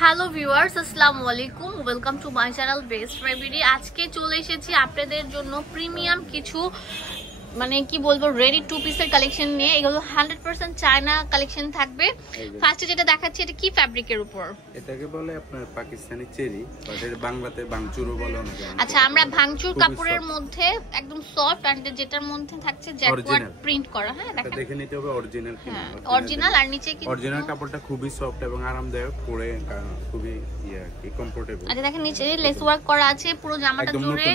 Hello viewers, আসসালামু আলাইকুম। Welcome to my channel best February. আজকে চলে এসেছি আপনাদের জন্য প্রিমিয়াম কিছু মানে কি বলবো রেডি টু পিসের কালেকশন নিয়ে। এগুলো 100% চায়না কালেকশন থাকবে। ফার্স্টে যেটা দেখাচ্ছি এটা কি ফ্যাব্রিকের উপর? এটাকে বলে আপনার পাকিস্তানি চেরি, বাট বাংলাতে ভাঙচুরও বলে অনেকে। আচ্ছা, আমরা ভাঙচুর কাপড়ের মধ্যে একদম সফট আর যেটার মধ্যে থাকছে জ্যাকওয়ার্ড প্রিন্ট করা। হ্যাঁ, দেখেন দেখে নিতে হবে অরিজিনাল কিনা। অরিজিনাল আর নিচে কি অরিজিনাল কাপড়টা খুবই সফট এবং আরামদায়ক, পরে খুবই কমফোর্টেবল। আচ্ছা দেখেন, নিচে লেস ওয়ার্ক করা আছে, পুরো জামাটা জুড়ে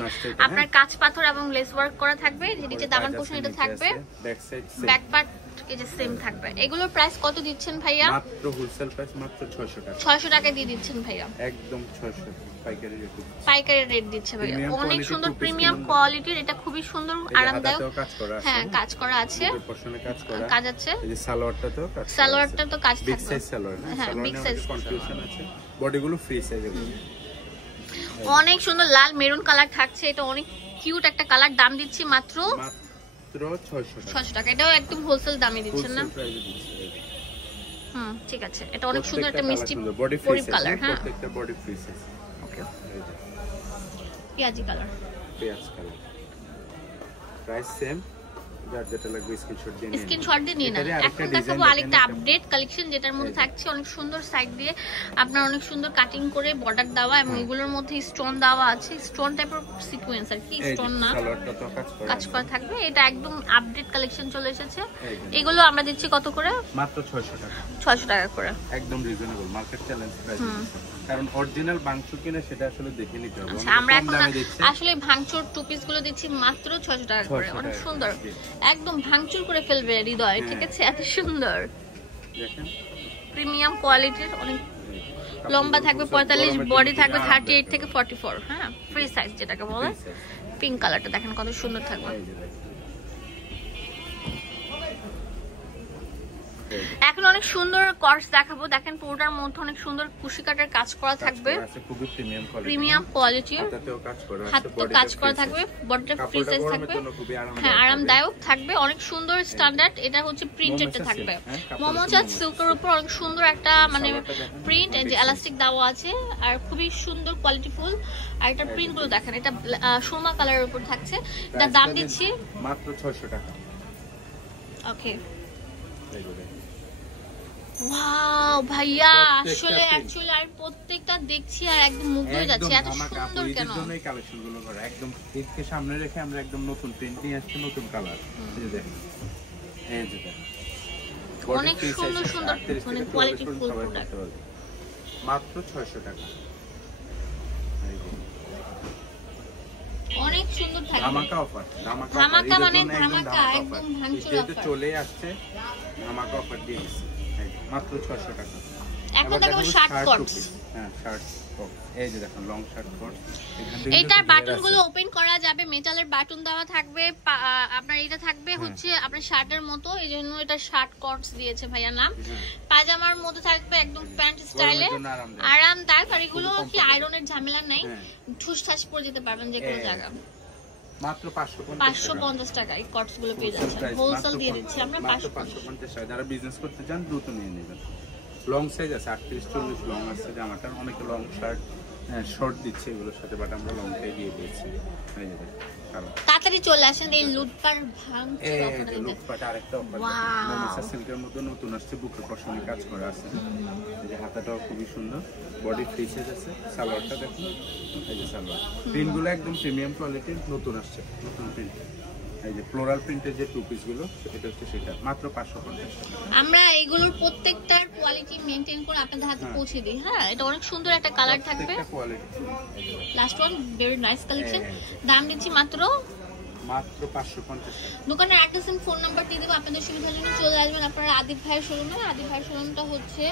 আপনার কাঁচ পাথর এবং লেস ওয়ার্ক করা থাকবে। যে নিচে দামান পোরশন এটা থাকবে, ব্যাক পার্ট এই যে সেম থাকবে। এগুলোর প্রাইস কত দিচ্ছেন ভাইয়া? মাত্র হোলসেল প্রাইস মাত্র 600 টাকা। 600 টাকা দিয়ে দিচ্ছেন ভাইয়া, একদম 600 পাইকারি রেট। পাইকারি রেট দিচ্ছে ভাইয়া। অনেক সুন্দর প্রিমিয়াম কোয়ালিটির, এটা খুবই সুন্দর আরামদায়ক। হ্যাঁ, কাজ করা আছে, কাজ আছে। এই যে সালোয়ারটা তো কাজ বিগ সাইজ সালোয়ার। হ্যাঁ, বিগ সাইজ কনফিউশন আছে। বডিগুলো ফ্রি সাইজের। অনেক সুন্দর লাল মেরুন কালার থাকছে, এটা অনেক কিউট একটা কালার। দাম দিচ্ছি মাত্র 600 টাকা। এটাও একদম হোলসেল দামে দিচ্ছেন না? ঠিক আছে। এটা অনেক সুন্দর একটা মিষ্টি পরি কালার। হ্যাঁ, প্রত্যেকটা বডি ফ্রি সাইজ। ওকে, পেঁয়াজি কালার, পেঁয়াজ কালার। প্রাইস সেম, যার যেটা লাগবে স্ক্রিনশট দিয়ে নিন। এখন দেখাবো আরেকটা আপডেট কালেকশন, যেটার মধ্যে থাকছে অনেক সুন্দর সাইড দিয়ে আপনার অনেক সুন্দর কাটিং করে বর্ডার দেওয়া এবং এগুলোর মধ্যে স্টোন দেওয়া আছে। স্টোন টাইপের সিকোয়েন্স আর কি, স্টোন না, কাজ করা থাকবে। এটা একদম আপডেট কালেকশন চলে এসেছে। এগুলো আমরা দিচ্ছি কত করে? মাত্র 600 টাকা। 600 টাকা করে, একদম রিজনেবল মার্কেট চ্যালেঞ্জ প্রাইস। কারণ অরিজিনাল ভাঙচুর কিনা সেটা আসলে দেখে নিতে হবে। আচ্ছা, আমরা এখন আসলে ভাঙচুর টু পিস গুলো দিচ্ছি মাত্র 600 টাকা করে। অনেক সুন্দর, একদম ভাঙচুর করে ফেলবে হৃদয়। ঠিক আছে, এত সুন্দর দেখেন, প্রিমিয়াম কোয়ালিটির। অনেক লম্বা থাকবে 45, বডি থাকবে 38 থেকে 44। হ্যাঁ, ফ্রি সাইজ যেটাকে বলে। পিঙ্ক কালারটা দেখেন কত সুন্দর থাকবে। এখন অনেক সুন্দর কর্স দেখাবো। দেখেন পুরোটার মধ্যে অনেক সুন্দর কুশি কাটার কাজ করা থাকবে, প্রিমিয়াম কোয়ালিটির। হাতেও কাজ করা থাকবে, বডিটা ফ্রি সাইজ থাকবে। হ্যাঁ, আরামদায়ক থাকবে, অনেক সুন্দর স্ট্যান্ডার্ড। এটা হচ্ছে প্রিন্টেডটা থাকবে, মোমোচাঁদ সিল্কের উপর অনেক সুন্দর একটা মানে প্রিন্ট, যে এলাস্টিক দেওয়া আছে আর খুবই সুন্দর কোয়ালিটিফুল। আর এটার প্রিন্ট গুলো দেখেন, এটা সোমা কালারের উপর থাকছে। এটার দাম দিচ্ছি মাত্র 600 টাকা। ওকে, ওয়াও ভাইয়া, আসলে অ্যাকচুয়ালি আমি প্রত্যেকটা দেখছি আর একদম মুগ্ধ হয়ে যাচ্ছি। এত সুন্দর কেন? এই কালেকশনগুলো করা একদম ঈদকে সামনে রেখে আমরা একদম নতুন প্রিন্টিং আসছে, নতুন কালার। এই যে দেখেন, এই যে দেখেন, অনেক সুন্দর সুন্দর মানে কোয়ালিটি ফুল প্রোডাক্ট। মাত্র 600 টাকা। অনেক সুন্দর থাকবে। ধামাকা অফার, ধামাকা মানে ধামাকা, একদম ভাঙচুর অফার। এটা চলে আসছে, ধামাকা অফার দিয়ে দিচ্ছি মাত্র 600 টাকা। এখন দেখো শার্ট কটস। হ্যাঁ, শার্ট কট। এই যে দেখুন লং শার্ট কট। এইটার বাটনগুলো ওপেন করা যাবে, মেটালের বাটন দেওয়া থাকবে। আপনার এটা থাকবে হচ্ছে আপনার শার্টের মতো, এইজন্য এটা শার্ট কটস দিয়েছে ভাইয়া নাম। পাজামার মধ্যে থাকবে একদম প্যান্ট স্টাইলে, আরামদায়ক। আর এগুলো কি আয়রনের ঝামেলা নাই, ঠুসঠাস পরে যেতে পারবেন যে কোনো জায়গা। মাত্র 550 টাকা এই কটস গুলো পেয়ে যাচ্ছেন। হোলসেল দিয়ে দিচ্ছি আমরা 550 টাকা। যারা বিজনেস করতে চান দ্রুত নিয়ে নেবেন। লং সাইজ আছে 38-40 লং আছে জামাটা। অনেকে লং শার্ট শর্ট দিচ্ছে এগুলোর সাথে, বাট আমরা লংটাই দিয়ে দিয়েছি। এই যে তাড়াতাড়ি চলে আসেন। এই লুটপার ভাঙচুর অফারটা, লুটপাট আরেকটা অফার। মোমিসা সিল্কের মধ্যে নতুন আসছে, বুকের পশমে কাজ করা আছে। এই যে হাতাটাও খুবই সুন্দর, বডি ফ্রি সাইজ আছে। সালোয়ারটা দেখুন, এই যে সালোয়ার প্রিন্টগুলো একদম প্রিমিয়াম কোয়ালিটির, নতুন আসছে, নতুন প্রিন্ট। এই যে ফ্লোরাল প্রিন্টের যে টু পিস গুলো, এটা হচ্ছে সেটা মাত্র 550 টাকা। আমরা এইগুলোর প্রত্যেকটার কোয়ালিটি মেইনটেইন করে আপনাদের হাতে পৌঁছে দিই। হ্যাঁ, এটা অনেক সুন্দর একটা কালার থাকবে। Last one very nice collection. দাম দিচ্ছি মাত্র 550 টাকা। দোকানের অ্যাড্রেস এন্ড ফোন নাম্বার দিয়ে দেবো, আপনাদের সুবিধার জন্য চলে আসবেন আপনারা আদিব ভাইয়ের শোরুমে। আদিব ভাইয়ের শোরুমটা হচ্ছে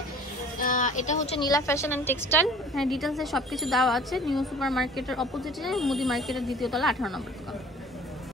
এটা হচ্ছে নীলা ফ্যাশন অ্যান্ড টেক্সটাইল। হ্যাঁ, ডিটেলসে সবকিছু দেওয়া আছে। নিউ সুপার মার্কেটের অপোজিটে, মুদি মার্কেটের দ্বিতীয় তলা 18 নম্বর দোকান।